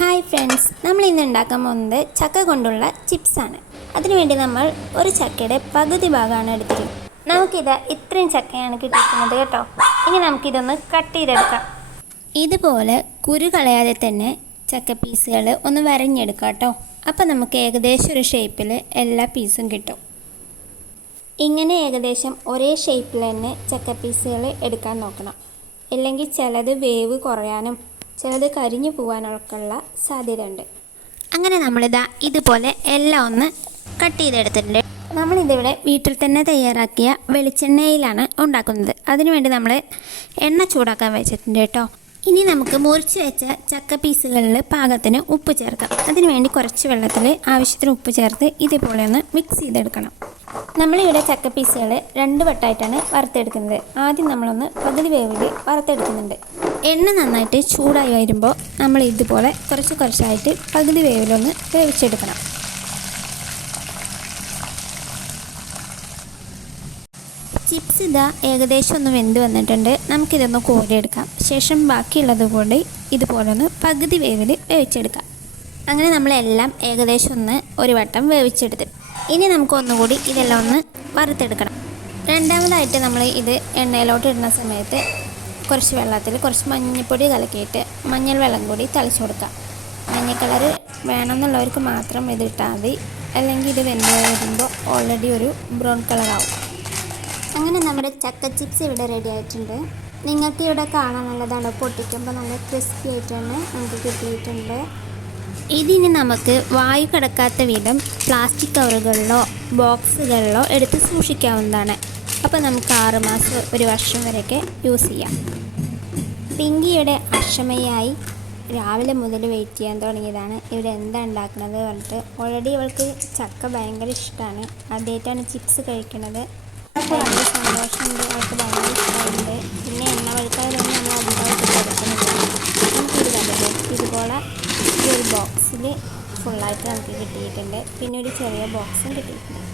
Hi friends, നമ്മൾ ഇന്ന് ഉണ്ടാക്കാൻ പോകുന്നത് ചക്ക കൊണ്ടുള്ള ചിപ്സാണ്. അതിനുവേണ്ടി നമ്മൾ ഒരു ചക്കയുടെ പകുതി ഭാഗമാണ് എടുത്തിരിക്കുന്നത്. നമുക്കിത് ഇത്രയും ചക്കയാണ് കിട്ടിയിരിക്കുന്നത് കേട്ടോ. ഇനി നമുക്കിതൊന്ന് കട്ട് ചെയ്തെടുക്കാം. ഇതുപോലെ കുരു കളയാതെ തന്നെ ചക്ക പീസുകൾ ഒന്ന് വരഞ്ഞെടുക്കാം കേട്ടോ. അപ്പോൾ നമുക്ക് ഏകദേശം ഒരു ഷേപ്പിൽ എല്ലാ പീസും കിട്ടും. ഇങ്ങനെ ഏകദേശം ഒരേ ഷേപ്പിൽ തന്നെ ചക്ക പീസുകൾ എടുക്കാൻ നോക്കണം. ഇല്ലെങ്കിൽ ചിലത് വേവ് കുറയാനും ചിലത് കരിഞ്ഞു പോകാനൊക്കെയുള്ള സാധ്യത ഉണ്ട്. അങ്ങനെ നമ്മളിതാ ഇതുപോലെ എല്ലാം ഒന്ന് കട്ട് ചെയ്തെടുത്തിട്ടുണ്ട്. നമ്മളിതിവിടെ വീട്ടിൽ തന്നെ തയ്യാറാക്കിയ വെളിച്ചെണ്ണയിലാണ് ഉണ്ടാക്കുന്നത്. അതിനുവേണ്ടി നമ്മൾ എണ്ണ ചൂടാക്കാൻ വെച്ചിട്ടുണ്ട് കേട്ടോ. ഇനി നമുക്ക് മുറിച്ച് വെച്ച ചക്ക പീസുകളിൽ പാകത്തിന് ഉപ്പ് ചേർക്കാം. അതിനുവേണ്ടി കുറച്ച് വെള്ളത്തിൽ ആവശ്യത്തിന് ഉപ്പ് ചേർത്ത് ഇതുപോലെ ഒന്ന് മിക്സ് ചെയ്തെടുക്കണം. നമ്മളിവിടെ ചക്ക പീസുകൾ 2 വട്ടമായിട്ടാണ് വറുത്തെടുക്കുന്നത്. ആദ്യം നമ്മളൊന്ന് പകുതി വേവിൽ വറുത്തെടുക്കുന്നുണ്ട്. എണ്ണ നന്നായിട്ട് ചൂടായി വരുമ്പോൾ നമ്മൾ ഇതുപോലെ കുറച്ചായിട്ട് പകുതി വേവിലൊന്ന് വേവിച്ചെടുക്കണം. ചിപ്സ് ഇതാ ഏകദേശം ഒന്ന് വെന്ത് വന്നിട്ടുണ്ട്. നമുക്കിതൊന്ന് കോരിയെടുക്കാം. ശേഷം ബാക്കിയുള്ളത് കൂടി ഇതുപോലെ ഒന്ന് പകുതി വേവിൽ വേവിച്ചെടുക്കാം. അങ്ങനെ നമ്മളെല്ലാം ഏകദേശം ഒരു വട്ടം വേവിച്ചെടുത്ത് ഇനി നമുക്ക് ഒന്നുകൂടി ഇതെല്ലാം ഒന്ന് വറുത്തെടുക്കണം. രണ്ടാമതായിട്ട് നമ്മൾ ഇത് എണ്ണയിലോട്ട് ഇടുന്ന സമയത്ത് കുറച്ച് വെള്ളത്തിൽ കുറച്ച് മഞ്ഞൾപ്പൊടി കലക്കിയിട്ട് മഞ്ഞൾ വെള്ളം കൂടി തളിച്ചു കൊടുക്കാം. മഞ്ഞ കളർ വേണമെന്നുള്ളവർക്ക് മാത്രം ഇത് ഇട്ടാൽ മതി. അല്ലെങ്കിൽ ഇത് വെന്ത് വരുമ്പോൾ ഓൾറെഡി ഒരു ബ്രൗൺ കളറാവും. അങ്ങനെ നമ്മുടെ ചക്ക ചിപ്സ് ഇവിടെ റെഡി ആയിട്ടുണ്ട്. നിങ്ങൾക്ക് ഇവിടെ കാണാൻ നല്ലതാണ്. പൊട്ടിക്കുമ്പോൾ നല്ല ക്രിസ്പി ആയിട്ട് തന്നെ നമുക്ക് കിട്ടിയിട്ടുണ്ട്. ഇതിന് നമുക്ക് വായു കടക്കാത്ത വിധം പ്ലാസ്റ്റിക് കവറുകളിലോ ബോക്സുകളിലോ എടുത്ത് സൂക്ഷിക്കാവുന്നതാണ്. അപ്പോൾ നമുക്ക് 6 മാസം 1 വർഷം വരെയൊക്കെ യൂസ് ചെയ്യാം. പിങ്കിയുടെ അക്ഷമയായി രാവിലെ മുതൽ വെയിറ്റ് ചെയ്യാൻ തുടങ്ങിയതാണ്. ഇവിടെ എന്താ ഉണ്ടാക്കുന്നത് പറഞ്ഞിട്ട്. ഓൾറെഡി ഇവൾക്ക് ചക്ക ഭയങ്കര ഇഷ്ടമാണ്. ആദ്യമായിട്ടാണ് ചിപ്സ് കഴിക്കുന്നത്. അപ്പോൾ നല്ല സന്തോഷമുണ്ട്. അവൾക്ക് ഭയങ്കര ഇഷ്ടമുണ്ട്. പിന്നെ എണ്ണ വഴുക്കാതൊന്നും നമ്മൾ അധികമായിട്ട് കൊടുക്കുന്നില്ല. നമുക്കിത് കണ്ടില്ലേ, ഇതുപോലെ ഈ ഒരു ബോക്സിൽ ഫുള്ളായിട്ട് നമുക്ക് കിട്ടിയിട്ടുണ്ട്. പിന്നെ ഒരു ചെറിയ ബോക്സും കിട്ടിയിട്ടുണ്ട്.